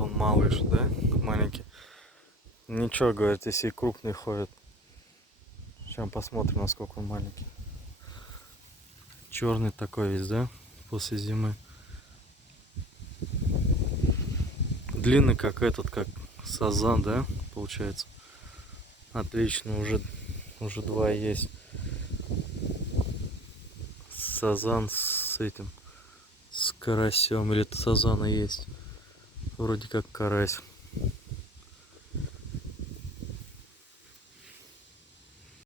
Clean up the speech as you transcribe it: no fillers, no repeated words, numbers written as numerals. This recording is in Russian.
вот он малыш, да? Маленький. Ничего, говорит, если и крупный ходит. Сейчас посмотрим, насколько он маленький. Черный такой весь, да? После зимы. Длинный, как этот, как сазан, да? Получается. Отлично, уже два есть. Сазан с этим, с карасем. Или это сазана есть? Вроде как карась.